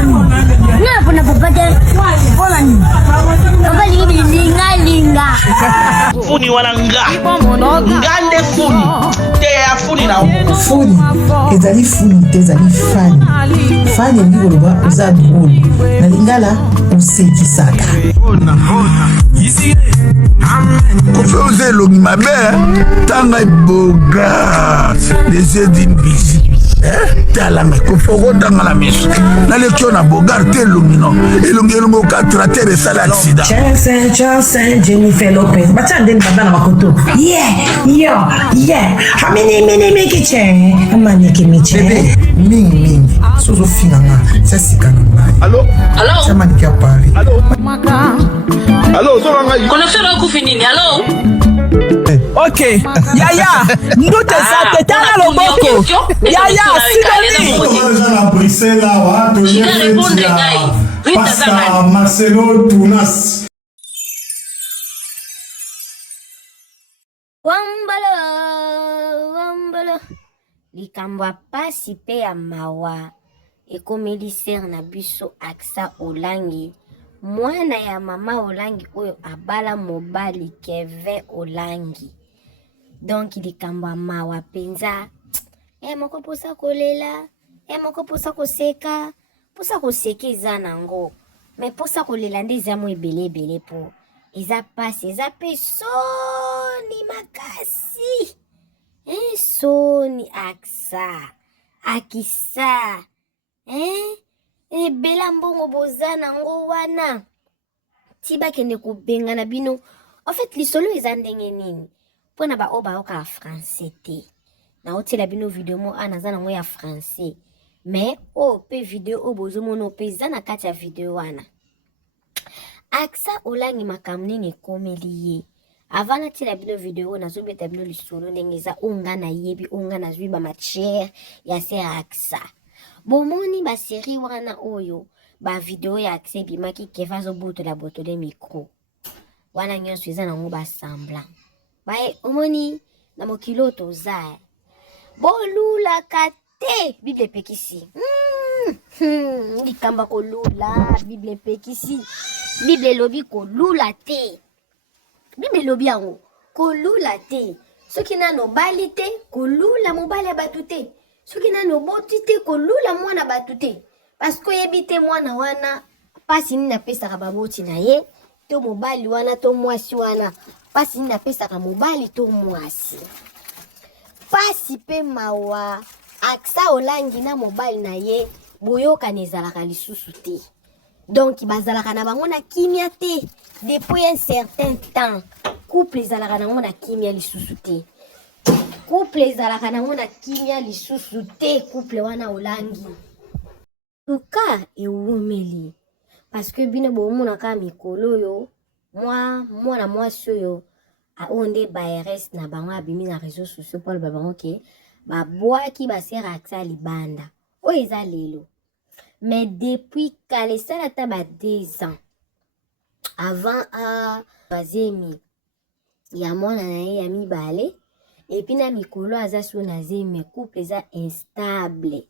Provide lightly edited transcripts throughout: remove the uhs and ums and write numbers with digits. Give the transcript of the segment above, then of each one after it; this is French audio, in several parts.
Na puna papa de. Wala ni. Papa linga. Funi wala nga. Ngande funi. Te ya funi na uko. Funi. Ezali funi te ezali fani. Fani ndi koloba oza drôle. Na lingala osekisaka. Kofe elongi mabe tanga boga les yeux d'une bizi talanga kofe okotanga na miso naleki yo na bogar te elongi no elongi okatrater esala accident Johnson, Jennifer Lopez batia ndeni baba na makoto amene kiche amaneke miche bebe mingi sozofinanga sasika na ngai allo chamaniki ya Paris allo ozolanga connexion na kufi nini allo Ok, Yaya, ndute sa tala loboko. Yaya, sidoni. Pasta Marcelo Tunas. Wambalo. Likambo ya pasi pe ya mawa. Ekomeli ser na biso aksa olangi. Mwana ya mama olangi oyo abala mobali Kevin olangi. Donc likambo ya mawa penza. Moko posa kolela. Moko posa koseka. Posa koseka eza nango. Mais posa kolela nde eza mo ebele po. Eza pasi, eza pe soni makasi. Soni aksa. Akisa. Bela mbongo boza nango wana. Tiba kende kubenga na bino. En fait, lisolo eza ndenge nini. Pona ba oba oka français te. Na otela bino video mo anaza nango ya français. Mais pe video obozo mono pe zana kati ya video wana. Aksa olangi makamnini komeliye. Avana tila bino video na zobeta bino lisolo ndenge eza onga na yebi onga na zwi ba matière ya se aksa. Bomoni ba série wana oyo ba video ya akse bimaki kevazo boto la botole micro. Wana nyonso eza nango ba semblant. Bae omoni na mokilo toza. Bolula kate Bible pekisi. Likamba ko lula Bible pekisi. Bible lobi ko lula te. Bible lobi yango ko lula te. Soki nano bali te ko lula mobali batu te. Soki nano boti te ko lula mwana batu te. Parce que yebite mwana wana pasi nina pesa ka baboti na ye. To mobali wana to mwasi wana pasi nina pesa ka mobali to mwasi. Pasi pe mawa aksa olangi na mobali na ye boyoka nezalaka lisusu te. Donc bazalaka na bango na kimia te. Depuis un certain temps couple ezalaka nango na kimia lisusu te. Couple ezalaka nango na kimia lisusu te. Couple wana olangi tuka ewumeli parce que bino bomona ka mikolo yo mwana mwasi oyo aonde ba RS na bango abimi na réseaux sociaux pour le babango ke ba boaki ba sera aksa libanda o eza lelo. Mais depuis kale sala ta ba 2 ans avant a bazemi ya mwana na ye ya mibale et puis na mikolo aza so na zemi couple eza instable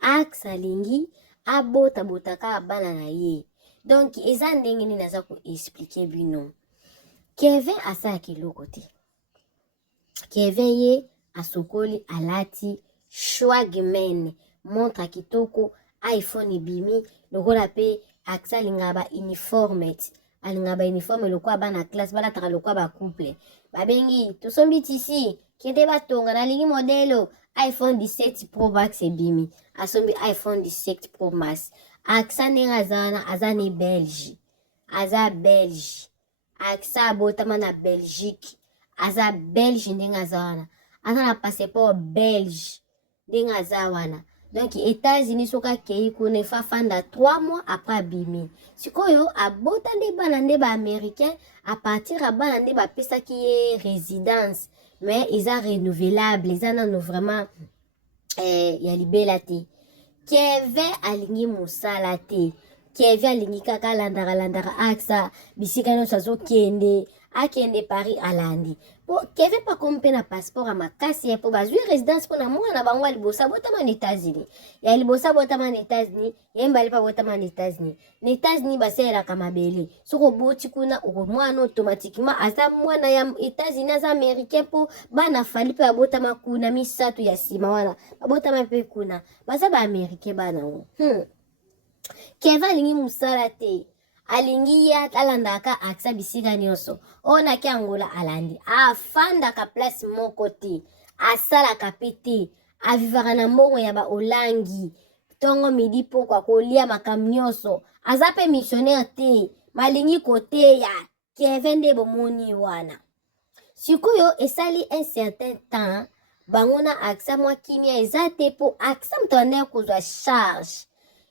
aksa lingi abota botaka bana na ye. Donc eza ndenge ni naza ko expliquer bino. Kevin asa kiloko te. Kevin ye asokoli alati Schwagman montre kitoko iPhone bimi lokola pe aksa lingaba uniforme alingaba uniforme lokwa bana classe bala taka lokwa ba couple babengi to sombi tisi kende batonga na lingi modelo iPhone 17 Pro Max bimi asombi iPhone 17 Pro Max aksa nenga zana azani Belge aza Belge aksa botama na Belgique aza Belge nenga zana aza na passeport Belge nenga zawana. Donc États-Unis soka kei kone fa fanda 3 mois après bimi. Sikoyo abota nde bana nde ba américain à partir à bana nde ba pesa qui est résidence mais ils sont renouvelables ils en ont vraiment ya libela te. Kevin alingi musala te. Kevin alingi kaka landaka aksa bisika nyonso azokende akende Paris alandi po Kevin pa kompe na passeport makasi po bazwi résidence po na mwana bango libosa botama na États-Unis ya libosa botama na États-Unis yembali pa botama na États-Unis baselaka mabele soko boti kuna mwana automatiquement aza mwana ya États-Unis aza américain po bana fali pe botama kuna misato ya sima wana botama pe kuna baza ba américain bana Kevin alingi musala te alingi ya alandaka aksa bisika nyonso ona ki Angola alandi afandaka place moko te asalaka pe te avivaka na mbongo ya baolangi tongo midi po kwa kolia makambo nyonso aza pe missionnaire te malingi kote ya Kevin nde bomoni wana sikoyo esali un certain temps bango na aksa mwa kimia eza te po aksa mtande kozwa charge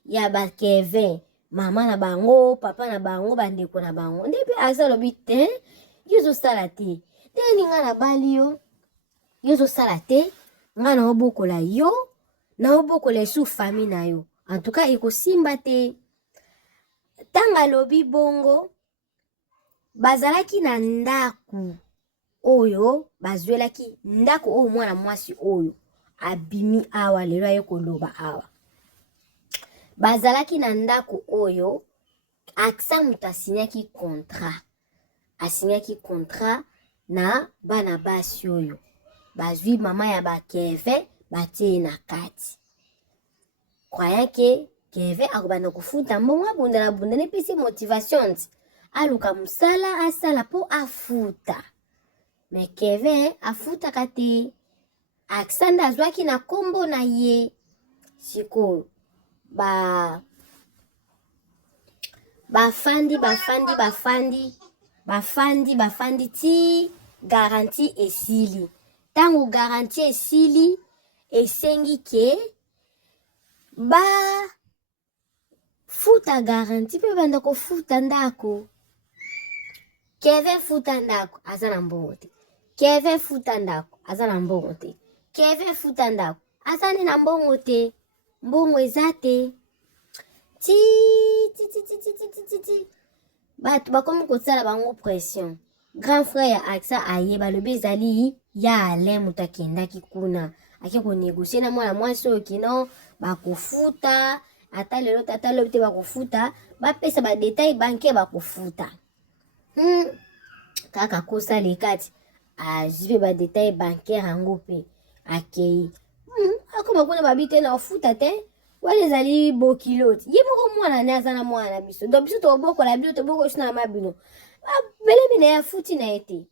ya ba Kevin mama na bango papa na bango bandeko na bango ndepe aksa lobi te yozo sala te te ninga na bali yo yozo sala te nga na obokola yo na obokola su famille na yo en tout cas ekosimba te tanga lobi bongo bazalaki na ndaku oyo bazwelaki ndaku oyo mwana mwasi oyo abimi awa lelo aye koloba awa bazalaki na ndaku oyo aksa mutu asinyaki contrat na bana basi oyo bazwi mama ya ba Kevin batie na kati croyant que Kevin akobana kufuta mbongo abunda nepesi motivation aluka musala asala po afuta mais Kevin afuta kate aksanda azwaki na kombo na ye siko bafandi ti garantie esili tango garantie esili esengi ke futa garantie pe banda ko futa ndako Kevin futa ndako aza na mbongo te Kevin futa ndako aza na mbongo te Kevin futa ndako aza na mbongo te mbongo eza te ti batu bakomi kosala bango pression grand frère ya aksa aye balobi ezali ya ale mutu akendaki kuna ake konegosie na mwana mwasi oyo kino bakofuta ata lelo tata lobi te bakofuta bapesa badetail banke bakofuta kaka kosala ekati azwi pe badetail bancaire yango mpe akei akoma kuna babi te na ofuta te wana ezali bokiloti ye moko mwana ne aza na mwana na biso donc biso tobokola bino tobokosina na mabino belemi na ye afuti na ye te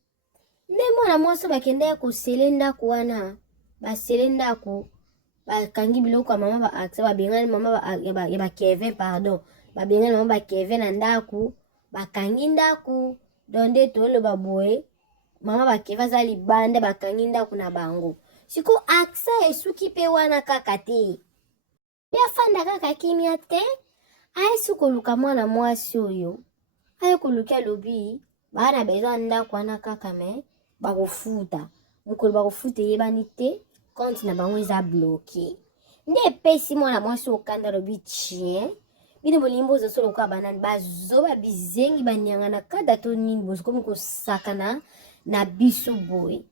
nde mwana mwasi bakende kosele ndako wana basele ndako bakangi biloko ya mama ba aksa babengani mama ya ba Kevin pardon babengani mama ba Kevin na ndako bakangi ndako donc nde toloba boye mama ba Kevin aza libanda bakangi ndako na bango siko aksa esuki pe wana kaka te biafanda kaka kimia te ayesu koluka mwana mwasi oyo aye koluka lobi bana besoin ndako wana kaka me bakofuta mokolo bakofuta yebani te compte na bango eza bloqué nde epesi mwana mwasi okanda lobi chien bino bolimbo ozosola lokola banani bazoba bizengi banyanga na kada to nini bozokomi kosakana na biso boye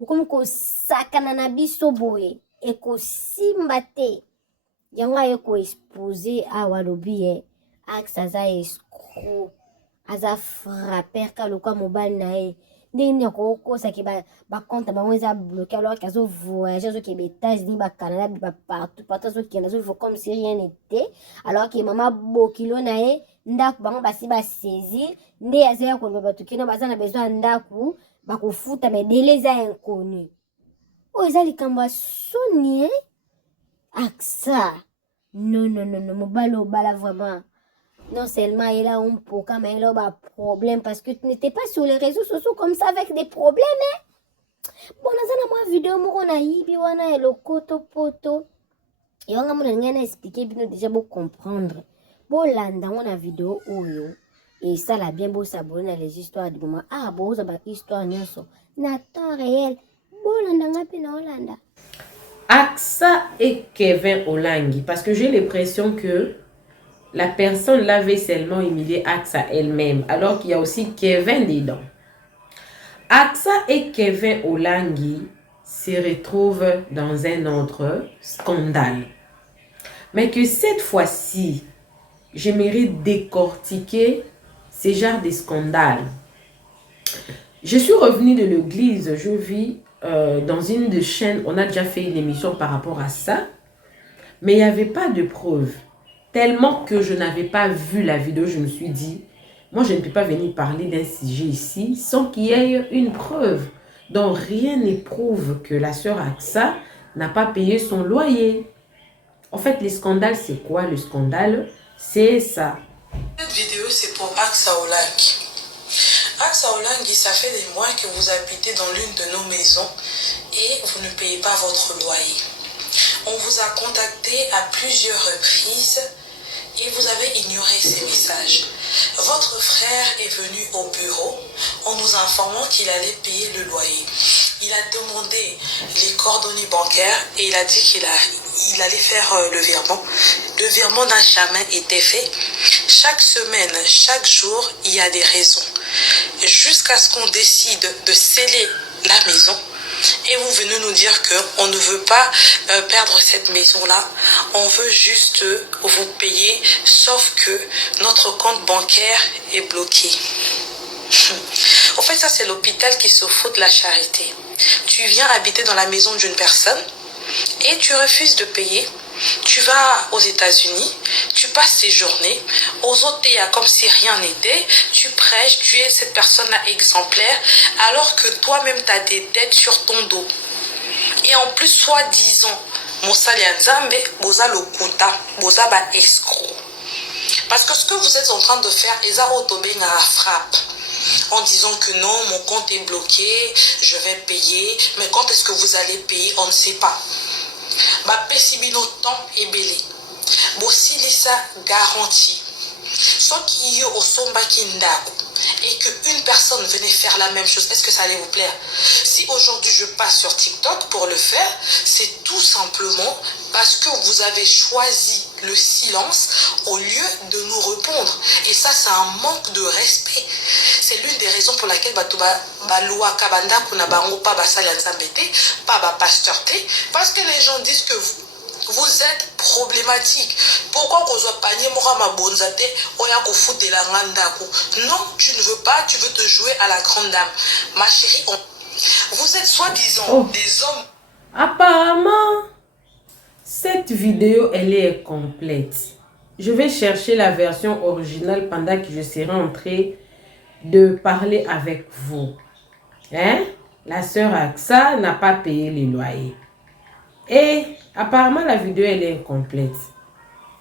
bokomi kosakana na biso boye ekosimba te yango aye koexpose awa lobi aksa aza escroc aza frapper ka lokwa mobali na ye ndenge nini akokosaki bacompte bango eza bloqué alors ke azovoyage azokende États-Unis bacanada partout azokende azovivre comme si rien n'était alors ke mama bokilo na ye ndako bango basi basaisir nde azaya koloba bato kino baza na besoin ndako bakofuta mais délai eza inconnu oyo eza likambo ya soni aksa non mobali obala vraiment non seulement il a un poka mais il a un problème parce que tu n'étais pas sur les réseaux sociaux comme ça avec des problèmes bon nazana moi vidéo moko na yibi wana ya lokoto poto et wanga mona ngana expliquer bino déjà beau comprendre bon landa ngona vidéo oyo et ça la bien beau s'abonner les histoires du moment bon ça ba histoire nyonso na temps réel bon landa ngapi na Hollanda Aksa et Kevin Olangi parce que j'ai l'impression que la personne l'avait seulement humilié Axa elle-même, alors qu'il y a aussi Kevin dedans. Axa et Kevin Olangi se retrouvent dans un autre scandale. Mais que cette fois-ci, j'aimerais décortiquer ce genre de scandale. Je suis revenue de l'église, je vis dans une des chaînes, on a déjà fait une émission par rapport à ça, mais il n'y avait pas de preuves. Tellement que je n'avais pas vu la vidéo, je me suis dit, moi je ne peux pas venir parler d'un sujet ici sans qu'il y ait une preuve. Donc rien ne prouve que la sœur Axa n'a pas payé son loyer. En fait, le scandale, c'est quoi? Le scandale, c'est ça. Cette vidéo, c'est pour Axa Olangi. Axa Olangi, ça fait des mois que vous habitez dans l'une de nos maisons et vous ne payez pas votre loyer. On vous a contacté à plusieurs reprises et vous avez ignoré ces messages. Votre frère est venu au bureau en nous informant qu'il allait payer le loyer. Il a demandé les coordonnées bancaires et il a dit qu'il allait faire le virement. Le virement n'a jamais été fait. Chaque semaine, chaque jour, il y a des raisons. Jusqu'à ce qu'on décide de sceller la maison. Et vous venez nous dire qu'on ne veut pas perdre cette maison-là. On veut juste vous payer, sauf que notre compte bancaire est bloqué. En fait, ça c'est l'hôpital qui se fout de la charité. Tu viens habiter dans la maison d'une personne et tu refuses de payer. Tu vas aux États-Unis, tu passes tes journées, aux OTA comme si rien n'était, tu prêches, tu es cette personne-là exemplaire, alors que toi-même tu as des dettes sur ton dos. Et en plus, soi-disant, Mosali Nzambe, boza lokuta, boza ba escroc. Parce que ce que vous êtes en train de faire, Eza Otobenga frappe. En disant que non, mon compte est bloqué, je vais payer, mais quand est-ce que vous allez payer, on ne sait pas. Ba pesibino temps est belé. Bosilisa garantie. Sans qu'il y ait au somba kindako et qu'une personne venait faire la même chose, est-ce que ça allait vous plaire? Si aujourd'hui je passe sur TikTok pour le faire, c'est tout simplement parce que vous avez choisi le silence au lieu de nous répondre. Et ça, c'est un manque de respect. C'est l'une des raisons pour laquelle Baloua Kabanda Kunabango pas Basali Nzambete, pas Pasteur T, parce que les gens disent que vous êtes problématique. Pourquoi qu'on soit panier Morama Bonzate, Oya ko foute la ngandako? Non, tu ne veux pas, tu veux te jouer à la grande dame. Ma chérie, vous êtes soi-disant des hommes. Apparemment, cette vidéo, elle est complète. Je vais chercher la version originale pendant que je serai en train de parler avec vous. Hein? La sœur Axa n'a pas payé les loyers. Et apparemment, la vidéo, elle est incomplète.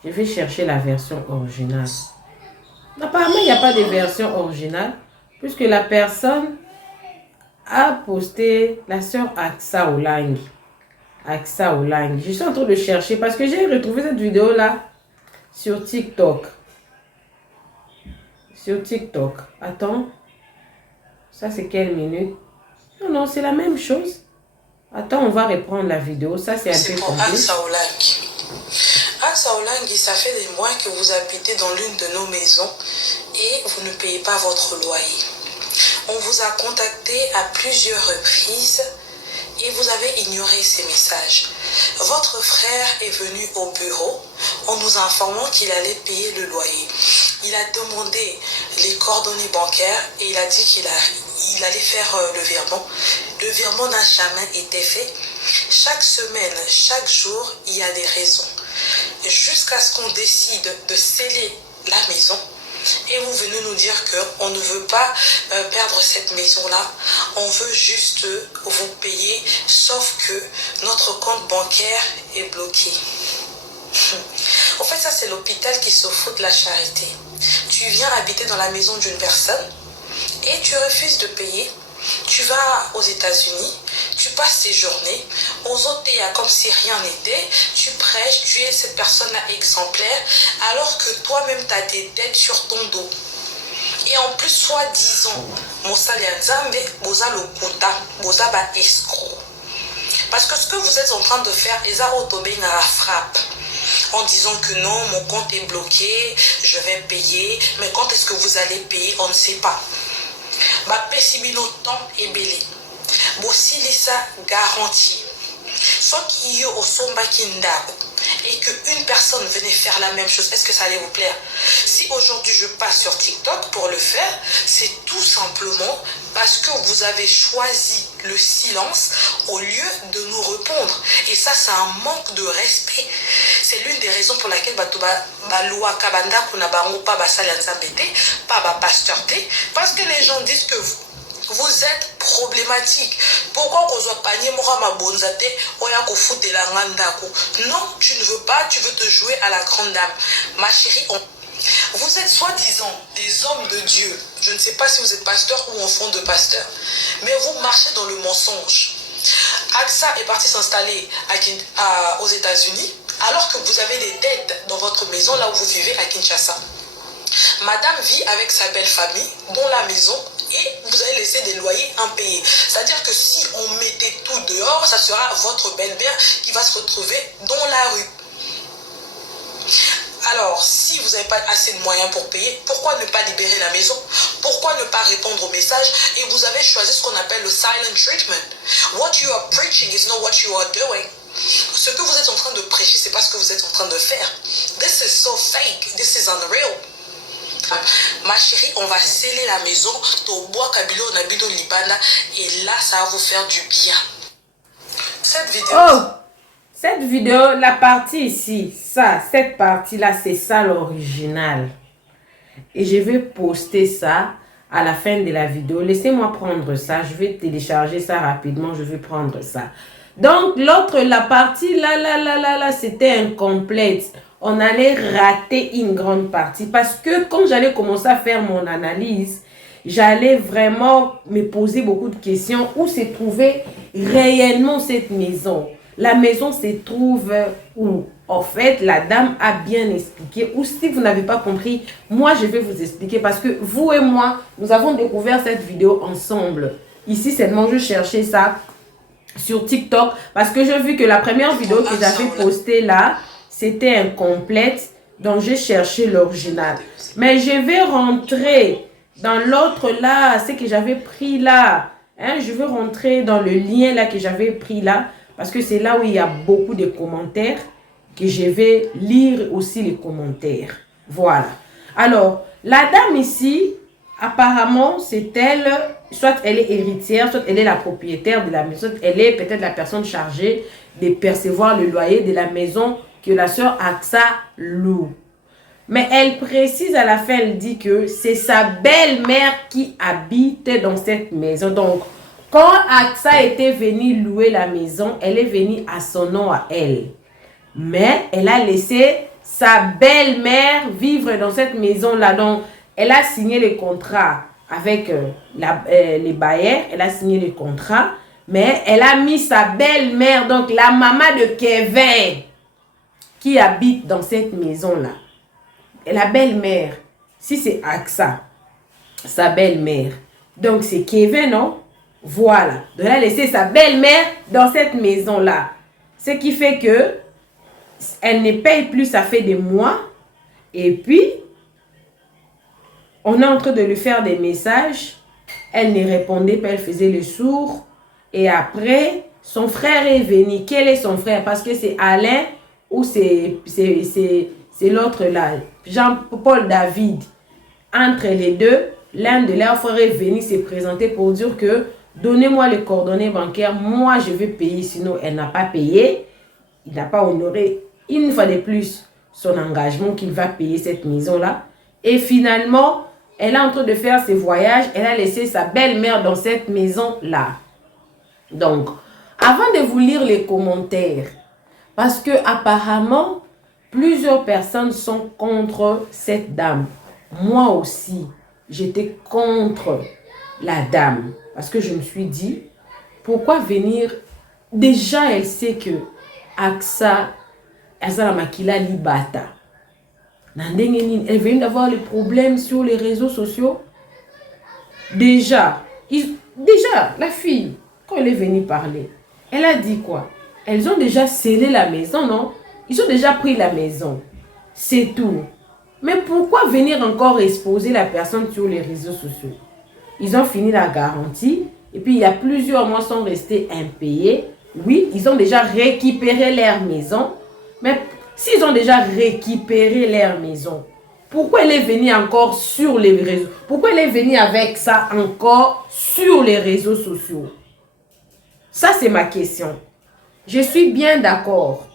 Je vais chercher la version originale. Apparemment, il n'y a pas de version originale, puisque la personne a posté la sœur Axa Olangi. Axa Olangi. Je suis en train de chercher parce que j'ai retrouvé cette vidéo-là sur TikTok. Sur TikTok. Attends. Ça, c'est quelle minute? Non, c'est la même chose. Attends, on va reprendre la vidéo. Ça, c'est un peu compliqué. Axa Olangi. Axa Olangi, ça fait des mois que vous habitez dans l'une de nos maisons et vous ne payez pas votre loyer. On vous a contacté à plusieurs reprises et vous avez ignoré ces messages. Votre frère est venu au bureau en nous informant qu'il allait payer le loyer. Il a demandé les coordonnées bancaires et il a dit qu'il allait faire le virement. Le virement n'a jamais été fait. Chaque semaine, chaque jour, il y a des raisons. Jusqu'à ce qu'on décide de sceller la maison. Et vous venez nous dire qu'on ne veut pas perdre cette maison-là. On veut juste vous payer, sauf que notre compte bancaire est bloqué. En fait, ça, c'est l'hôpital qui se fout de la charité. Tu viens habiter dans la maison d'une personne et tu refuses de payer. Tu vas aux États-Unis, tu passes tes journées, aux OTA comme si rien n'était, tu prêches, tu es cette personne-là exemplaire, alors que toi-même tu as des dettes sur ton dos. Et en plus, soi-disant, Mosali Nzambe, boza lokuta, boza ba escroc. Parce que ce que vous êtes en train de faire, Eza Otobenga frappe. en disant que non, mon compte est bloqué, je vais payer, mais quand est-ce que vous allez payer, on ne sait pas. Ma pessimino temps est belé. Bossili ça garantie. Soit qu'il y ait au somba kindako et qu'une personne venait faire la même chose, est-ce que ça allait vous plaire? Si aujourd'hui je passe sur TikTok pour le faire, c'est tout simplement parce que vous avez choisi le silence au lieu de nous répondre. Et ça, c'est un manque de respect. C'est l'une des raisons pour laquelle Baloua Kabanda Kunabango pas Basalianzambete, pas Basteur T, parce que les gens disent que vous êtes problématique. Pourquoi qu'on soit panier Morama Bonzate, Oya Kofoute la Ngandako? Non, tu ne veux pas, tu veux te jouer à la grande dame. Ma chérie, vous êtes soi-disant des hommes de Dieu. Je ne sais pas si vous êtes pasteur ou enfant de pasteur, mais vous marchez dans le mensonge. AXA est parti s'installer aux États-Unis alors que vous avez des dettes dans votre maison là où vous vivez à Kinshasa. Madame vit avec sa belle famille dans la maison et vous allez laisser des loyers impayés. C'est-à-dire que si on mettait tout dehors, ça sera votre belle-mère qui va se retrouver dans la rue. Alors, si vous n'avez pas assez de moyens pour payer, pourquoi ne pas libérer la maison? Pourquoi ne pas répondre aux messages? Et vous avez choisi ce qu'on appelle le silent treatment. What you are preaching is not what you are doing. Ce que vous êtes en train de prêcher, c'est pas ce que vous êtes en train de faire. This is so fake. This is unreal. Ma chérie, on va sceller la maison, et là, ça va vous faire du bien. Cette vidéo, la partie ici, cette partie-là, c'est ça l'original. Et je vais poster ça à la fin de la vidéo. Laissez-moi prendre ça, je vais télécharger ça rapidement, je vais prendre ça. Donc, l'autre, la partie là, c'était incomplète. On allait rater une grande partie. Parce que quand j'allais commencer à faire mon analyse, j'allais vraiment me poser beaucoup de questions. Où se trouvait réellement cette maison? La maison se trouve où? En fait, la dame a bien expliqué. Ou si vous n'avez pas compris, moi je vais vous expliquer. Parce que vous et moi, nous avons découvert cette vidéo ensemble. Ici, seulement je cherchais ça sur TikTok. Parce que j'ai vu que la première vidéo que j'avais postée là, c'était incomplète, donc j'ai cherché l'original. Mais je vais rentrer dans l'autre là, ce que j'avais pris là. Je vais rentrer dans le lien là que j'avais pris là, parce que c'est là où il y a beaucoup de commentaires, que je vais lire aussi les commentaires. Voilà. Alors, la dame ici, apparemment, c'est elle, soit elle est héritière, soit elle est la propriétaire de la maison, soit elle est peut-être la personne chargée de percevoir le loyer de la maison que la sœur AXA loue. Mais elle précise à la fin, elle dit que c'est sa belle-mère qui habite dans cette maison. Donc, quand AXA était venue louer la maison, elle est venue à son nom à elle. Mais elle a laissé sa belle-mère vivre dans cette maison-là. Donc, elle a signé le contrat avec les bailleurs. Elle a signé le contrat. Mais elle a mis sa belle-mère, donc la maman de Kevin, qui habite dans cette maison-là. Et la belle-mère, si c'est AXA, sa belle-mère, donc c'est Kevin, non? Voilà. Donc elle a laissé sa belle-mère dans cette maison-là. Ce qui fait que elle ne paye plus, ça fait des mois. Et puis, on est en train de lui faire des messages. Elle ne répondait pas, elle faisait le sourd. Et après, son frère est venu. Quel est son frère? Parce que c'est Alain ou c'est l'autre là, Jean-Paul David. Entre les deux, l'un de leurs frères est venu se présenter pour dire que donnez-moi les coordonnées bancaires, moi je vais payer, sinon elle n'a pas payé. Il n'a pas honoré une fois de plus son engagement qu'il va payer cette maison-là. Et finalement, elle est en train de faire ses voyages, elle a laissé sa belle-mère dans cette maison-là. Donc, avant de vous lire les commentaires, parce que apparemment, plusieurs personnes sont contre cette dame. Moi aussi, j'étais contre la dame. Parce que je me suis dit, pourquoi venir? Déjà, elle sait que AXA, Azala Makila Libata. Elle vient d'avoir les problèmes sur les réseaux sociaux. Déjà, la fille, quand elle est venue parler, elle a dit quoi? Elles ont déjà scellé la maison, non? Ils ont déjà pris la maison. C'est tout. Mais pourquoi venir encore exposer la personne sur les réseaux sociaux? Ils ont fini la garantie. Et puis, il y a plusieurs mois sont restés impayés. Oui, ils ont déjà récupéré leur maison. Mais s'ils ont déjà récupéré leur maison, pourquoi elle est venue encore sur les réseaux? Pourquoi elle est venue avec ça encore sur les réseaux sociaux? Ça, c'est ma question. Je suis bien d'accord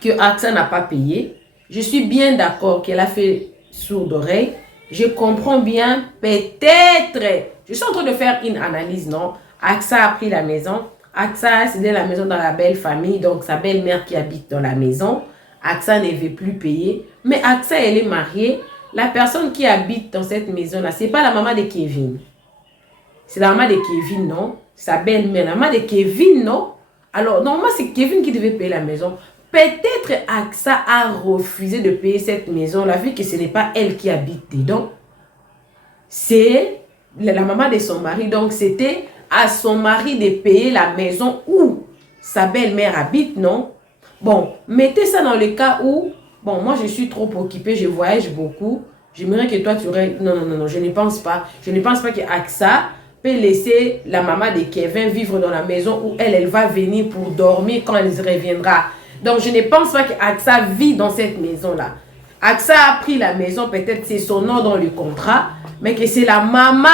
que AXA n'a pas payé. Je suis bien d'accord qu'elle a fait sourde oreille. Je comprends bien, peut-être. Je suis en train de faire une analyse, non? AXA a pris la maison. AXA a cédé la maison dans la belle famille, donc sa belle-mère qui habite dans la maison. AXA ne veut plus payer. Mais AXA, elle est mariée. La personne qui habite dans cette maison-là, ce n'est pas la maman de Kevin. C'est la maman de Kevin, non? Sa belle-mère, la maman de Kevin, non? Alors, normalement, c'est Kevin qui devait payer la maison. Peut-être AXA a refusé de payer cette maison-là, vu que ce n'est pas elle qui habite dedans. C'est la maman de son mari. Donc, c'était à son mari de payer la maison où sa belle-mère habite, non? Bon, mettez ça dans le cas où, bon, moi, je suis trop occupée, je voyage beaucoup. J'aimerais que toi, tu aurais... Non, je ne pense pas. Je ne pense pas que AXA peut laisser la maman de Kevin vivre dans la maison où elle va venir pour dormir quand elle reviendra. Donc, je ne pense pas que AXA vit dans cette maison-là. AXA a pris la maison, peut-être c'est son nom dans le contrat, mais que c'est la maman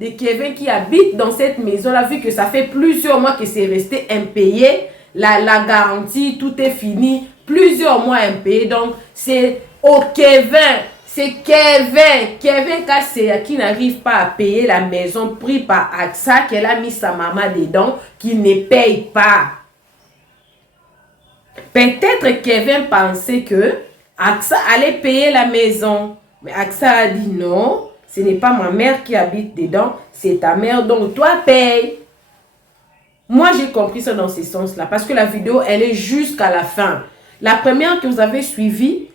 de Kevin qui habite dans cette maison-là, vu que ça fait plusieurs mois que c'est resté impayé. La garantie, tout est fini. Plusieurs mois impayés. Donc, c'est au Kevin. C'est Kevin Kasseya qui n'arrive pas à payer la maison prise par AXA, qu'elle a mis sa maman dedans, qui ne paye pas. Peut-être Kevin pensait que AXA allait payer la maison. Mais AXA a dit non, ce n'est pas ma mère qui habite dedans, c'est ta mère, donc toi paye. Moi, j'ai compris ça dans ce sens-là, parce que la vidéo, elle est jusqu'à la fin. La première que vous avez suivi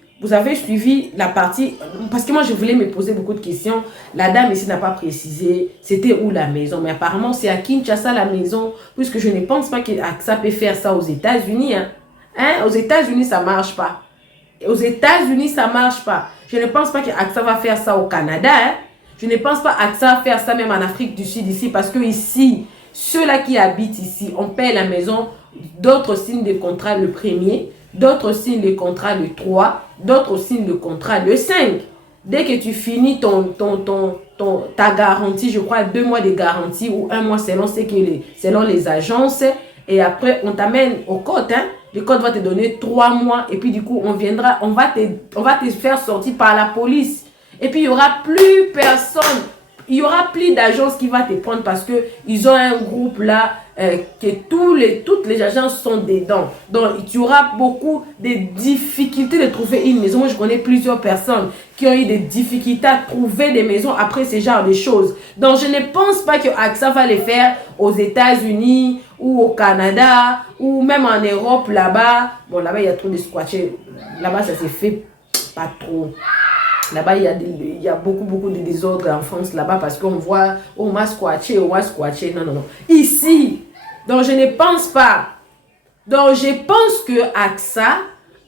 la partie, parce que moi, je voulais me poser beaucoup de questions. La dame ici n'a pas précisé c'était où la maison, mais apparemment, c'est à Kinshasa la maison, puisque je ne pense pas que AXA peut faire ça aux États-Unis. Aux États-Unis, ça ne marche pas. Aux États-Unis, ça ne marche pas. Je ne pense pas que AXA va faire ça au Canada. Je ne pense pas que AXA va faire ça même en Afrique du Sud ici, parce que ici, ceux-là qui habitent ici, on paye la maison, d'autres signent le contrat le 1er, d'autres signent le contrat le 3, d'autres signent le contrat le 5. Dès que tu finis ta garantie, je crois 2 mois de garantie ou 1 mois selon les agences, et après on t'amène au code, le code va te donner 3 mois et puis du coup on va te faire sortir par la police. Et puis il n'y aura plus personne, il y aura plus d'agences qui va te prendre parce que ils ont un groupe là que toutes les agences sont dedans. Donc il y aura beaucoup de difficultés de trouver une maison. Moi je connais plusieurs personnes qui ont eu des difficultés à trouver des maisons après ce genre de choses. Donc je ne pense pas que AXA va les faire aux États-Unis ou au Canada ou même en Europe là-bas. Bon là-bas il y a trop de squatters. Là-bas ça se fait pas trop. Là-bas, il y a beaucoup de désordre en France là-bas parce qu'on voit, on va squatter. Non. Ici, donc je ne pense pas. Donc je pense que AXA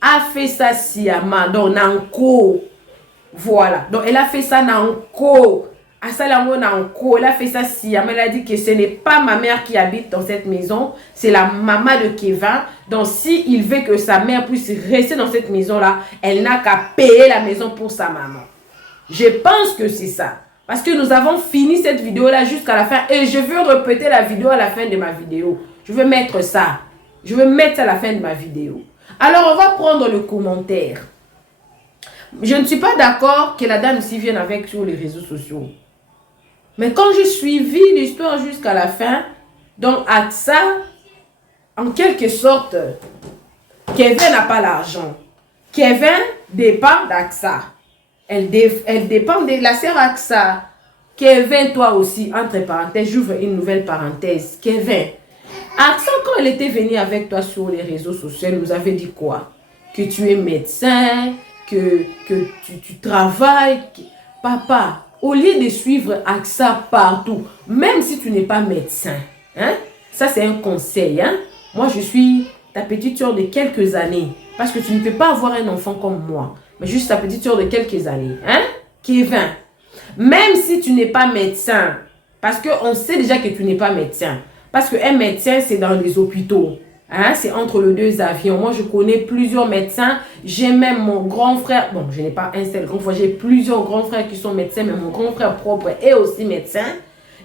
a fait ça sciemment. Donc Nanko, voilà. Donc elle a fait ça Nanko. Elle a fait ça sciemment. Elle a dit que ce n'est pas ma mère qui habite dans cette maison. C'est la maman de Kevin. Donc si il veut que sa mère puisse rester dans cette maison-là, elle n'a qu'à payer la maison pour sa maman. Je pense que c'est ça. Parce que nous avons fini cette vidéo-là jusqu'à la fin. Et je veux répéter la vidéo à la fin de ma vidéo. Je veux mettre ça. Je veux mettre ça à la fin de ma vidéo. Alors on va prendre le commentaire. Je ne suis pas d'accord que la dame ici vienne avec sur les réseaux sociaux. Mais quand j'ai suivi l'histoire jusqu'à la fin, donc AXA, en quelque sorte, Kevin n'a pas l'argent. Kevin dépend d'AXA. Elle dépend de la sœur AXA. Kevin, toi aussi, entre parenthèses, j'ouvre une nouvelle parenthèse. Kevin, AXA, quand elle était venue avec toi sur les réseaux sociaux, elle nous avait dit quoi? Que tu es médecin, que tu travailles. Papa, au lieu de suivre AXA partout, même si tu n'es pas médecin, ça c'est un conseil. Moi je suis ta petite soeur de quelques années. parce que tu ne peux pas avoir un enfant comme moi, mais juste ta petite soeur de quelques années, hein, Kevin. Même si tu n'es pas médecin, parce qu'on sait déjà que tu n'es pas médecin, parce qu'un médecin, c'est dans les hôpitaux. Hein, c'est entre les deux avions. Moi, je connais plusieurs médecins. J'ai même mon grand frère. Bon, je n'ai pas un seul grand frère. J'ai plusieurs grands frères qui sont médecins, mais mon grand frère propre est aussi médecin.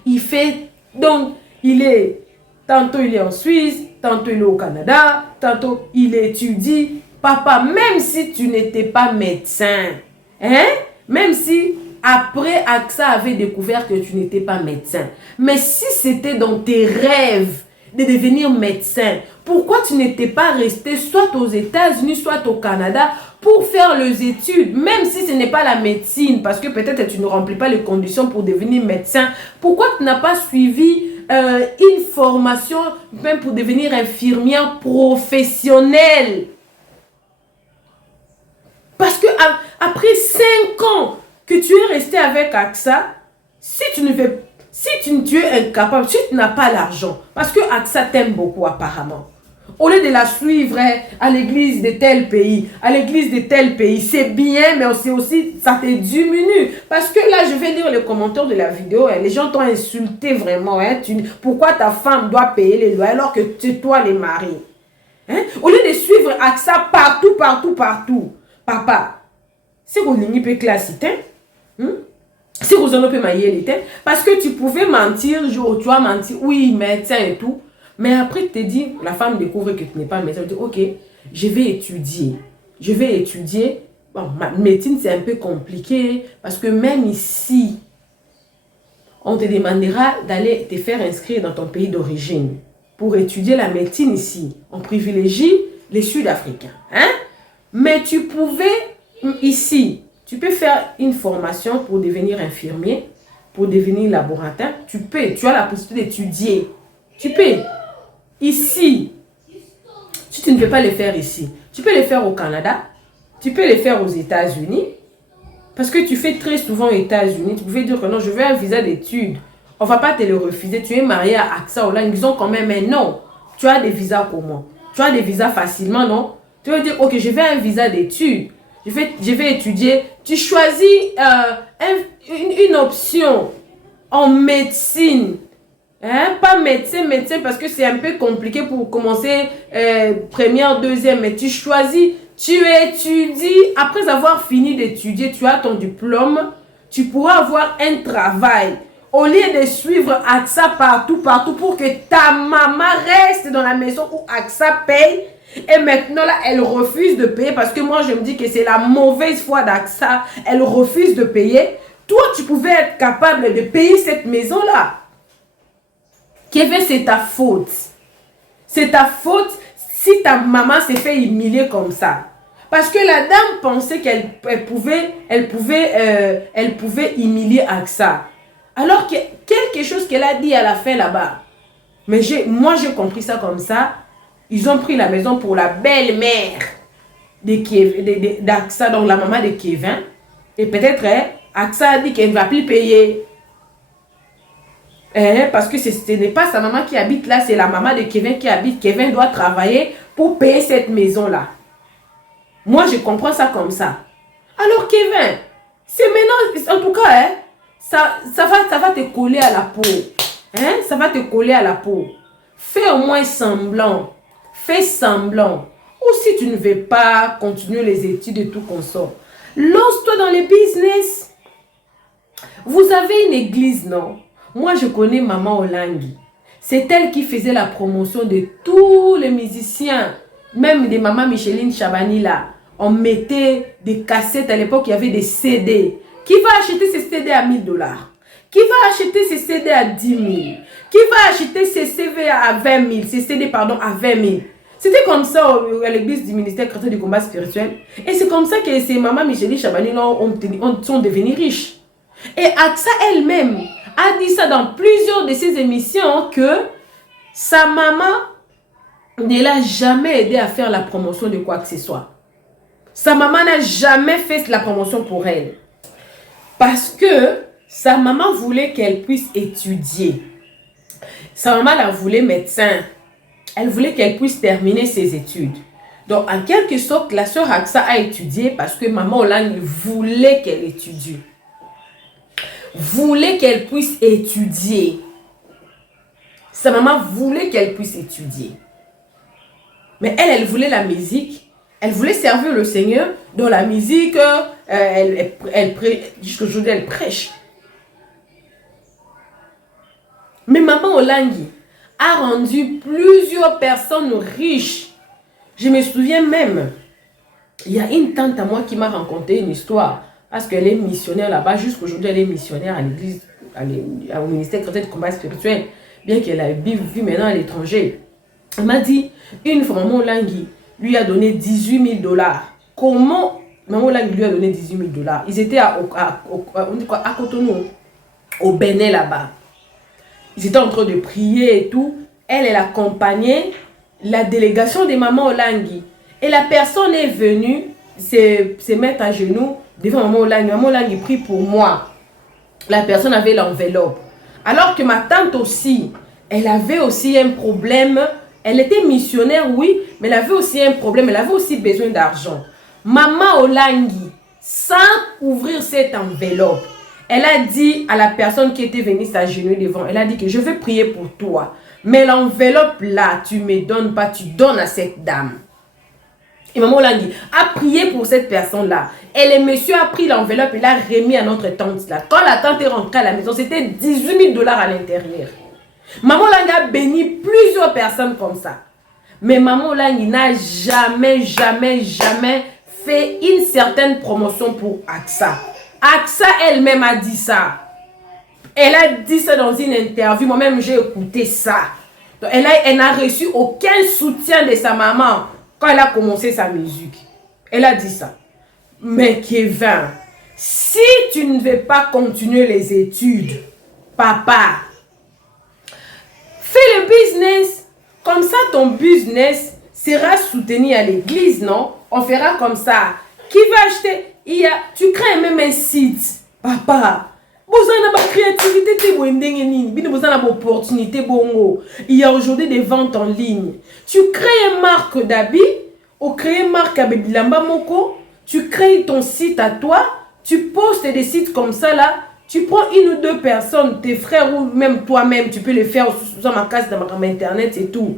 Il fait... Donc, il est... Tantôt, il est en Suisse. Tantôt, il est au Canada. Tantôt, il étudie. Papa, même si tu n'étais pas médecin, hein, même si... Après, AXA avait découvert que tu n'étais pas médecin. Mais si c'était dans tes rêves de devenir médecin, pourquoi tu n'étais pas resté soit aux États-Unis, soit au Canada pour faire les études, même si ce n'est pas la médecine, parce que peut-être tu ne remplis pas les conditions pour devenir médecin. Pourquoi tu n'as pas suivi une formation même pour devenir infirmière professionnelle? Parce que après 5 ans que tu es resté avec AXA, si tu es incapable, si tu n'as pas l'argent, parce que AXA t'aime beaucoup apparemment, au lieu de la suivre à l'église de tel pays, c'est bien, mais c'est aussi, ça te diminue. Parce que là, je vais lire les commentaires de la vidéo, les gens t'ont insulté vraiment. Pourquoi ta femme doit payer les loyers alors que c'est toi les maris? Au lieu de suivre AXA partout. Papa, c'est qu'on n'y peut classer. Si vous en avez maillé, parce que tu pouvais mentir, tu as menti, oui, médecin et tout, mais après tu te dis, la femme découvre que tu n'es pas médecin, tu dis, ok, je vais étudier, bon, ma médecine c'est un peu compliqué, parce que même ici, on te demandera d'aller te faire inscrire dans ton pays d'origine, pour étudier la médecine ici, on privilégie les Sud-Africains, hein? Mais tu pouvais, ici, tu peux faire une formation pour devenir infirmier, pour devenir laboratoire. Tu as la possibilité d'étudier. Tu peux. Ici, si tu ne peux pas le faire ici, tu peux le faire au Canada, tu peux le faire aux États-Unis. Parce que tu fais très souvent aux États-Unis, tu pouvais dire que non, je veux un visa d'études. On ne va pas te le refuser. Tu es marié à AXA, là, ils ont quand même un non. Tu as des visas comment? Tu as des visas facilement, non? Tu veux dire, ok, je veux un visa d'études. Je vais étudier. Tu choisis une option en médecine. Pas médecin, parce que c'est un peu compliqué pour commencer première, deuxième. Mais tu choisis, tu étudies. Après avoir fini d'étudier, tu as ton diplôme. Tu pourras avoir un travail. Au lieu de suivre AXA partout pour que ta maman reste dans la maison où AXA paye. Et maintenant, là, elle refuse de payer parce que moi, je me dis que c'est la mauvaise foi d'AXA. Elle refuse de payer. Toi, tu pouvais être capable de payer cette maison-là. Kevin, c'est ta faute. C'est ta faute si ta maman s'est fait humilier comme ça. Parce que la dame pensait qu'elle pouvait humilier AXA. Alors que quelque chose qu'elle a dit à la fin là-bas. Mais moi, j'ai compris ça comme ça. Ils ont pris la maison pour la belle-mère d'AXA, donc la maman de Kevin. Et peut-être AXA a dit qu'elle ne va plus payer. Parce que ce n'est pas sa maman qui habite là, c'est la maman de Kevin qui habite. Kevin doit travailler pour payer cette maison-là. Moi, je comprends ça comme ça. Alors Kevin, c'est maintenant, en tout cas, ça va te coller à la peau. Ça va te coller à la peau. Fais au moins semblant. Fais semblant. Ou si tu ne veux pas continuer les études et tout qu'on sort, lance-toi dans les business. Vous avez une église, non? Moi, je connais Maman Olangi. C'est elle qui faisait la promotion de tous les musiciens. Même des Maman Micheline Chabani là. On mettait des cassettes. À l'époque, il y avait des CD. Qui va acheter ces CD à 1000 $? Qui va acheter ces CD à 10 000? Qui va acheter ces CV à 20 000? Ces CD, pardon, à 20 000. C'était comme ça à l'église du ministère chrétien du combat spirituel. Et c'est comme ça que ces mamans Micheline Chabani sont devenues riches. Et AXA elle-même a dit ça dans plusieurs de ses émissions que sa maman ne l'a jamais aidé à faire la promotion de quoi que ce soit. Sa maman n'a jamais fait la promotion pour elle. Parce que sa maman voulait qu'elle puisse étudier. Sa maman la voulait médecin. Elle voulait qu'elle puisse terminer ses études. Donc, en quelque sorte, la sœur Aksa a étudié parce que maman Olangi voulait qu'elle étudie. Voulait qu'elle puisse étudier. Sa maman voulait qu'elle puisse étudier. Mais elle voulait la musique. Elle voulait servir le Seigneur. Dans la musique, jusqu'aujourd'hui, elle prêche. Mais maman Olangi a rendu plusieurs personnes riches. Je me souviens même, il y a une tante à moi qui m'a raconté une histoire. Parce qu'elle est missionnaire là-bas. Jusqu'aujourd'hui, elle est missionnaire à l'église, au ministère chrétien de combat spirituel. Bien qu'elle a vécu maintenant à l'étranger. Elle m'a dit, une fois, maman Olangi lui a donné 18 000 $. Comment maman Olangi lui a donné 18 000 $? Ils étaient à Cotonou, au Bénin là-bas. Ils étaient en train de prier et tout. Elle accompagnait la délégation de maman Olangi. Et la personne est venue se mettre à genoux devant maman Olangi. Maman Olangi prie pour moi. La personne avait l'enveloppe. Alors que ma tante aussi, elle avait aussi un problème. Elle était missionnaire, oui, mais elle avait aussi un problème. Elle avait aussi besoin d'argent. Maman Olangi, sans ouvrir cette enveloppe, elle a dit à la personne qui était venue s'agenouiller devant, elle a dit que je vais prier pour toi. Mais l'enveloppe là, tu ne me donnes pas, tu donnes à cette dame. Et maman Olangi a prié pour cette personne-là. Et le monsieur a pris l'enveloppe et l'a remis à notre tante là. Quand la tante est rentrée à la maison, c'était 18 000 $ à l'intérieur. Maman Olangi a béni plusieurs personnes comme ça. Mais maman Olangi n'a jamais fait une certaine promotion pour Aksa. Aksa elle-même a dit ça. Elle a dit ça dans une interview. Moi-même, j'ai écouté ça. Donc, elle n'a reçu aucun soutien de sa maman quand elle a commencé sa musique. Elle a dit ça. Mais Kevin, si tu ne veux pas continuer les études, papa, fais le business. Comme ça, ton business sera soutenu à l'église, non? On fera comme ça. Qui va acheter? Tu crées même un site. Papa, vous avez une créativité, vous avez une opportunité. Il y a aujourd'hui des ventes en ligne. Tu crées une marque d'habits, ou crées une marque à Bilamba Moko, tu crées ton site à toi, tu postes des sites comme ça là, tu prends une ou deux personnes, tes frères ou même toi-même, tu peux le faire sur ma case dans ma internet et tout.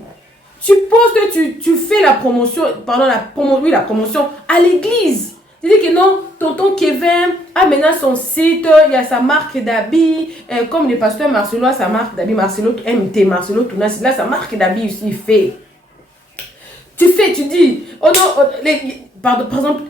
Tu postes, tu fais la promotion, la promotion à l'église. Tu dis que non, tonton Kevin a maintenant son site, il y a sa marque d'habits, comme le pasteur Marcelo a sa marque d'habits, Marcelo MT, Marcelo Tounas, là sa marque d'habits aussi il fait. Tu dis, oh non, par exemple,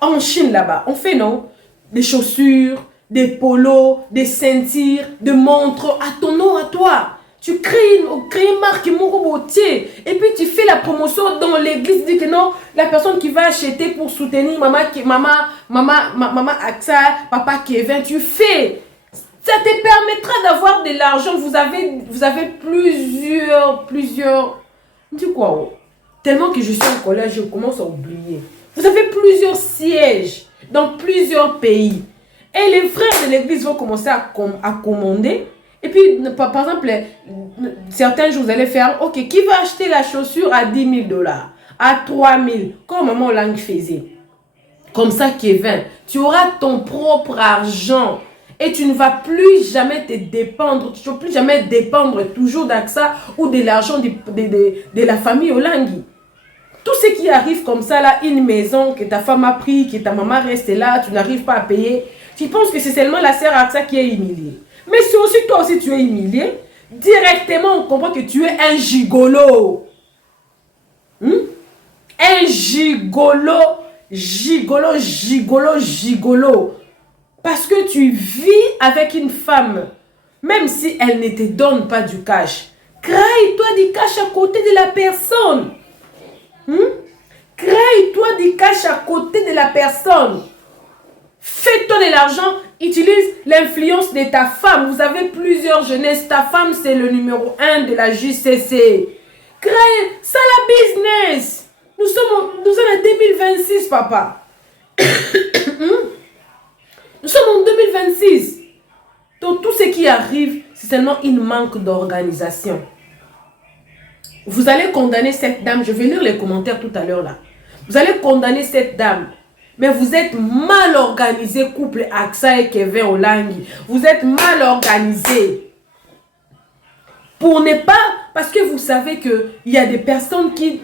en Chine là-bas, on fait non, des chaussures, des polos, des ceintures, des montres, à ton nom, à toi. Tu crées une marque Morobotier et puis tu fais la promotion dans l'église. Tu dis que non, la personne qui va acheter pour soutenir maman Aksa, papa Kevin, tu fais. Ça te permettra d'avoir de l'argent. Vous avez plusieurs. Tu dis quoi? Tellement que je suis en colère, je commence à oublier. Vous avez plusieurs sièges dans plusieurs pays. Et les frères de l'église vont commencer à commander. Et puis, par exemple, certains jours, vous allez faire, ok, qui va acheter la chaussure à 10 000 $, à 3 000, comme maman Olangi faisait. Comme ça, Kevin, tu auras ton propre argent et tu ne vas plus jamais te dépendre, tu ne vas plus jamais dépendre toujours d'Aksa ou de l'argent de la famille Olangi. Tout ce qui arrive comme ça, là, une maison que ta femme a pris, que ta maman reste là, tu n'arrives pas à payer, tu penses que c'est seulement la sœur Aksa qui est humiliée. Mais si aussi toi aussi tu es humilié, directement on comprend que tu es un gigolo. Un gigolo. Parce que tu vis avec une femme, même si elle ne te donne pas du cash. Crée-toi du cash à côté de la personne. Crée-toi du cash à côté de la personne. Fais-toi de l'argent, utilise l'influence de ta femme. Vous avez plusieurs jeunesses. Ta femme, c'est le numéro 1 de la JCC. Crée ça la business. Nous sommes en 2026, papa. Nous sommes en 2026. Donc, tout ce qui arrive, c'est seulement une manque d'organisation. Vous allez condamner cette dame. Je vais lire les commentaires tout à l'heure là. Vous allez condamner cette dame. Mais vous êtes mal organisé, couple Axa et Kevin Olangi. Vous êtes mal organisé. Pour ne pas... Parce que vous savez qu'il y a des personnes qui...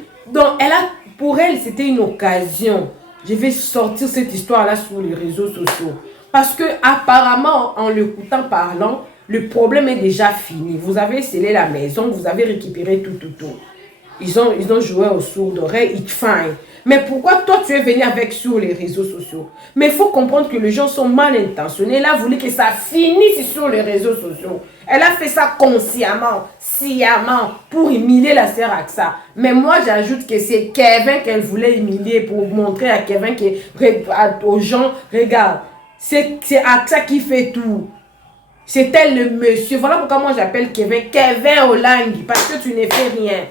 pour elle, c'était une occasion. Je vais sortir cette histoire-là sur les réseaux sociaux. Parce que apparemment, en l'écoutant parlant, le problème est déjà fini. Vous avez scellé la maison, vous avez récupéré tout. Ils ont joué au sourd d'oreille, it's fine. Mais pourquoi toi tu es venu avec sur les réseaux sociaux? Mais il faut comprendre que les gens sont mal intentionnés. Elle a voulu que ça finisse sur les réseaux sociaux. Elle a fait ça consciemment, sciemment, pour humilier la sœur Axa. Mais moi j'ajoute que c'est Kevin qu'elle voulait humilier pour montrer à Kevin, aux gens, regarde, c'est Axa qui fait tout. C'est elle le monsieur. Voilà pourquoi moi j'appelle Kevin Olangi, parce que tu ne fais rien.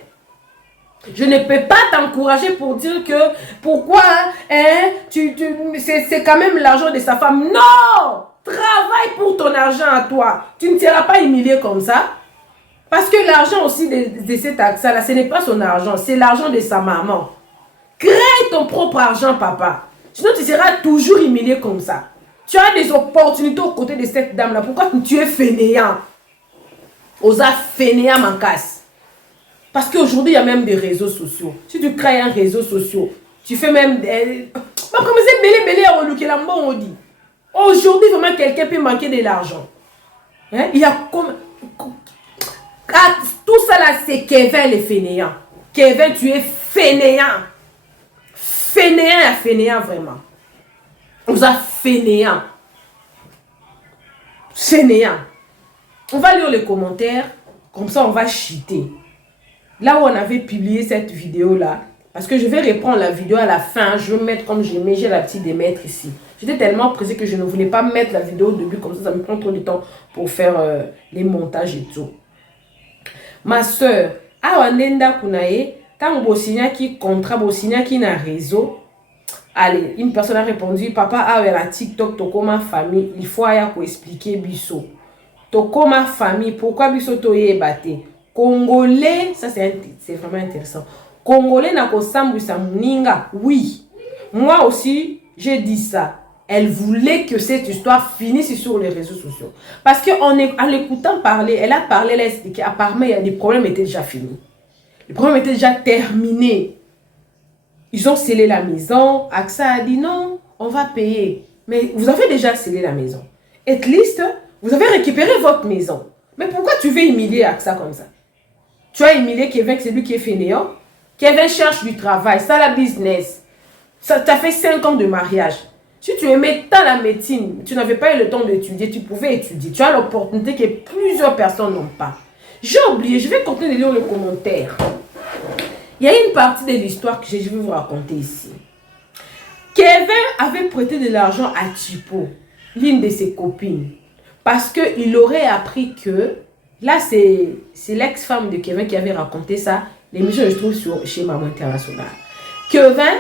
Je ne peux pas t'encourager pour dire que pourquoi c'est quand même l'argent de sa femme. Non! Travaille pour ton argent à toi. Tu ne seras pas humilié comme ça. Parce que l'argent aussi de cet Axa-là, ce n'est pas son argent, c'est l'argent de sa maman. Crée ton propre argent, papa. Sinon, tu seras toujours humilié comme ça. Tu as des opportunités aux côtés de cette dame-là. Pourquoi tu es fainéant? Osa fainéant, m'en casse. Parce qu'aujourd'hui, il y a même des réseaux sociaux. Si tu crées un réseau social, tu fais même des... Aujourd'hui, vraiment, quelqu'un peut manquer de l'argent. Hein? Il y a comme... Tout ça là, c'est Kevin le fainéant. Kevin, tu es fainéant. Fainéant, vraiment. On a fainéant. Fainéant. On va lire les commentaires. Comme ça, on va cheater. Là où on avait publié cette vidéo-là, parce que je vais reprendre la vidéo à la fin, je vais mettre comme j'ai mis, j'ai la petite démettre ici. J'étais tellement pressée que je ne voulais pas mettre la vidéo au début, comme ça me prend trop de temps pour faire les montages et tout. Ma soeur, Awanenda Kunae, quand Bossigna qui contrat, Bossigna qui n'a réseau, allez, une personne a répondu, papa, la TikTok, toko ma famille, il faut aller expliquer biso. Toko ma famille, pourquoi biso toye baté? Congolais, ça c'est vraiment intéressant. Congolais n'a qu'au sambu samuninga. Oui, moi aussi, j'ai dit ça. Elle voulait que cette histoire finisse sur les réseaux sociaux. Parce qu'en l'écoutant parler, elle a parlé, elle a expliqué, apparemment, les problèmes étaient déjà finis. Les problèmes étaient déjà terminés. Ils ont scellé la maison. Axa a dit non, on va payer. Mais vous avez déjà scellé la maison. At least, vous avez récupéré votre maison. Mais pourquoi tu veux humilier Axa comme ça? Tu as humilié Kevin, c'est lui qui est fainéant. Kevin cherche du travail, ça la business. Ça t'a fait 5 ans de mariage. Si tu aimais tant la médecine, tu n'avais pas eu le temps d'étudier, tu pouvais étudier. Tu as l'opportunité que plusieurs personnes n'ont pas. J'ai oublié, je vais continuer de lire le commentaire. Il y a une partie de l'histoire que je vais vous raconter ici. Kevin avait prêté de l'argent à Chipo, l'une de ses copines, parce qu'il aurait appris que... Là, c'est l'ex-femme de Kevin qui avait raconté ça. L'émission, je trouve chez Maman International. Kevin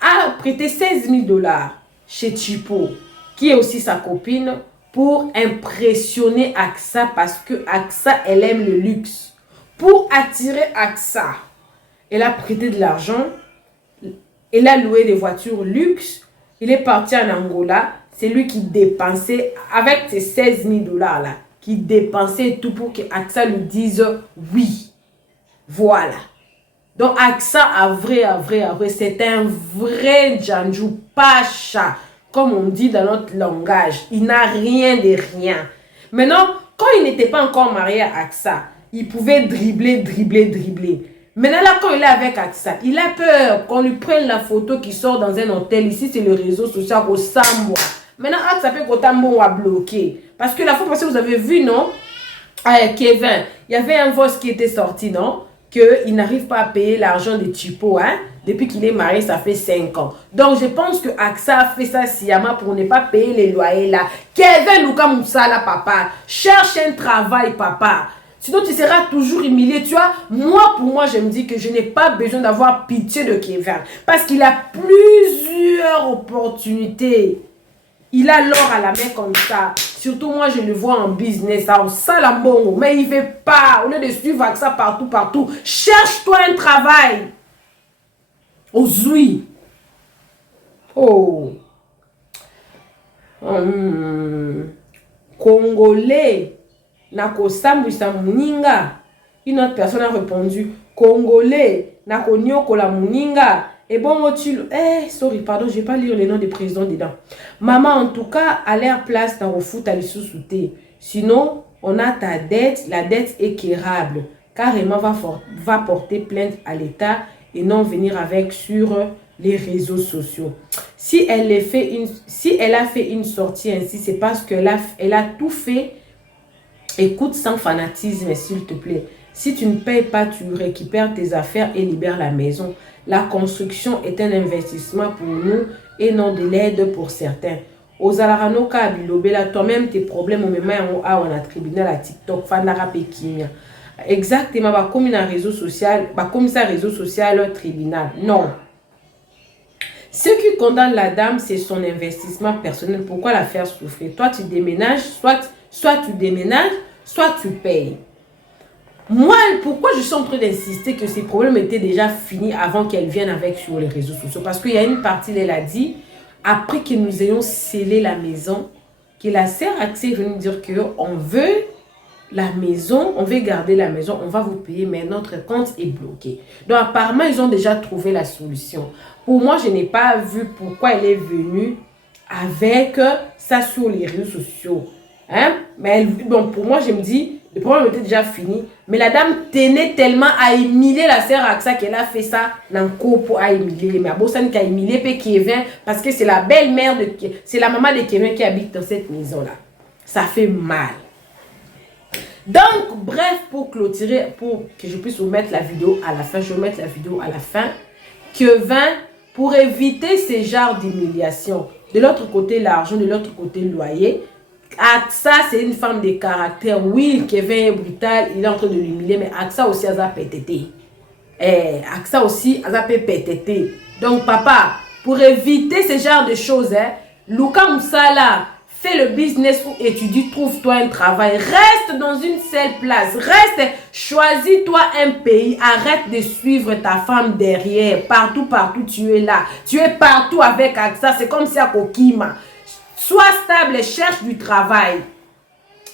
a prêté 16 000 $ chez Chipo, qui est aussi sa copine, pour impressionner Axa, parce que Axa, elle aime le luxe. Pour attirer Axa, elle a prêté de l'argent, elle a loué des voitures luxe, il est parti en Angola, c'est lui qui dépensait, avec ces 16 000 $ là, qui dépensait tout pour que Axa lui dise oui. Voilà. Donc Axa, à vrai, c'est un vrai Djanjou Pacha, comme on dit dans notre langage. Il n'a rien de rien. Maintenant, quand il n'était pas encore marié à Axa, il pouvait dribbler. Maintenant, là, quand il est avec Axa, il a peur qu'on lui prenne la photo qui sort dans un hôtel. Ici, c'est le réseau social au Sambo. Maintenant, Axa peut Kotambo a bloqué. Parce que la fois passée, vous avez vu, non? Kevin, il y avait un voice qui était sorti, non? Qu'il n'arrive pas à payer l'argent de Chipo, hein? Depuis qu'il est marié, ça fait 5 ans. Donc, je pense que Axa a fait ça sciemment pour ne pas payer les loyers là. Kevin Luka Moussala, papa. Cherche un travail, papa. Sinon, tu seras toujours humilié. Tu vois, pour moi, je me dis que je n'ai pas besoin d'avoir pitié de Kevin. Parce qu'il a plusieurs opportunités. Il a l'or à la main comme ça. Surtout moi, je le vois en business. Au Salambongo. Mais il ne veut pas. Au lieu de suivre Axa partout. Cherche-toi un travail. Ozui. Oh. Congolais. Nako sambwisa muninga. Une autre personne a répondu. Congolais. Nako nyokola muninga. Et bon, sorry, pardon, je vais pas lire les noms des présidents dedans. Maman, en tout cas, à l'air place dans le foot à l'issue. Sinon, on a ta dette, la dette est quérable. Carrément va porter plainte à l'État et non venir avec sur les réseaux sociaux. Si elle a fait une sortie ainsi, c'est parce qu'elle a tout fait. Écoute sans fanatisme, s'il te plaît. Si tu ne payes pas, tu récupères tes affaires et libères la maison. La construction est un investissement pour nous et non de l'aide pour certains. Aux Alaranoka, Bilobela, toi-même tes problèmes au moment où on a tribunal à TikTok, Fanara Pekinia. Exactement, comme un réseau social, comme ça réseau social tribunal. Non. Ce qui condamne la dame, c'est son investissement personnel. Pourquoi la faire souffrir? Toi, tu déménages, soit tu déménages, soit tu payes. Moi, pourquoi je suis en train d'insister que ces problèmes étaient déjà finis avant qu'elle vienne avec sur les réseaux sociaux? Parce qu'il y a une partie, elle a dit, après que nous ayons scellé la maison, que la sœur Axé est venue dire qu'on veut la maison, on veut garder la maison, on va vous payer, mais notre compte est bloqué. Donc apparemment, ils ont déjà trouvé la solution. Pour moi, je n'ai pas vu pourquoi elle est venue avec ça sur les réseaux sociaux. Hein? Mais bon, pour moi, je me dis, le problème était déjà fini. Mais la dame tenait tellement à humilier la sœur Axa qu'elle a fait ça dans le corps à humilier. Mais à Bossane qui a humilié Kevin parce que c'est la belle-mère de c'est la maman de Kevin qui habite dans cette maison-là. Ça fait mal. Donc, bref, pour clôturer, pour que je puisse vous mettre la vidéo à la fin, je vais mettre la vidéo à la fin. Kevin, pour éviter ces genres d'humiliation, de l'autre côté l'argent, de l'autre côté le loyer, Axa, c'est une femme de caractère. Oui, Kevin est brutal, il est en train de l'humilier, mais Axa aussi, elle a pétété. Axa aussi, elle a pétété. Donc, papa, pour éviter ce genre de choses, Luka Moussala, fais le business ou étudie, trouve-toi un travail. Reste dans une seule place. Reste, choisis-toi un pays. Arrête de suivre ta femme derrière. Partout, tu es là. Tu es partout avec Axa. C'est comme si à Kokima. Sois stable, cherche du travail.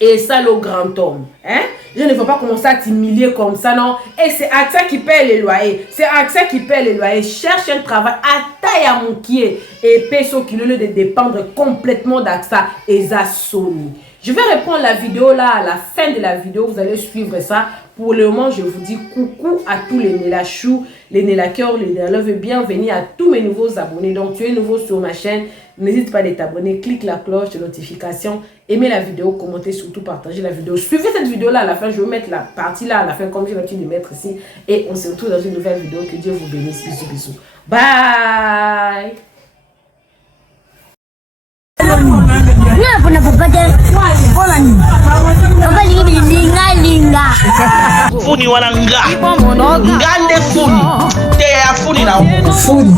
Et ça, le grand homme. Hein? Je ne veux pas commencer à t'humilier comme ça, non. Et c'est Axa qui paie les loyers. C'est Axa qui paie les loyers. Cherche un travail à taille à mon pied. Et paie ce qui le de dépendre complètement d'Axa et Sony. Je vais répondre la vidéo là, à la fin de la vidéo. Vous allez suivre ça. Pour le moment, je vous dis coucou à tous les Nélachou, les Nélakeurs, les Nélalove. Bienvenue à tous mes nouveaux abonnés. Donc, tu es nouveau sur ma chaîne. N'hésite pas à t'abonner. Clique la cloche de notification. Aimez la vidéo, commentez, surtout partagez la vidéo. Suivez cette vidéo là à la fin. Je vais mettre la partie là à la fin comme j'ai l'habitude de mettre ici. Et on se retrouve dans une nouvelle vidéo. Que Dieu vous bénisse. Bisous, bisous. Bye. Funi wananga ngande funi te ya funi na funi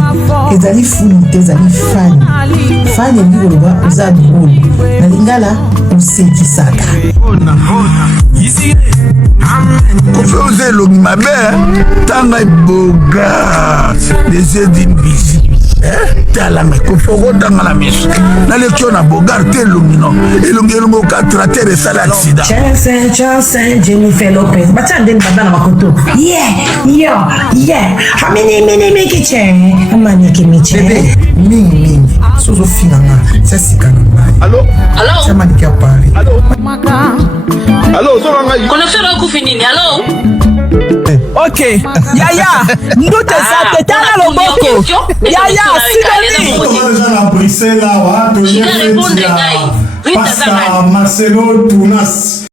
ezali funi te ezali fani fani elingi koloba oza drôle na lingala osekisaka kofe oza elongi mabe tanga eboga desye dimbisi talanga kofe okotanga na miso naleki yo na bogar te elongi no elongi okatrater esala accident Jennifer Lopez batia ndeni baba na makoto bebe mingi sozofinanga sasikana ngai samaliki ya pari Connexion à Koufinini, allô? Ok, Yaya, nous te savons, t'es là le boko. Yaya, Pastor Marcelo Tunas.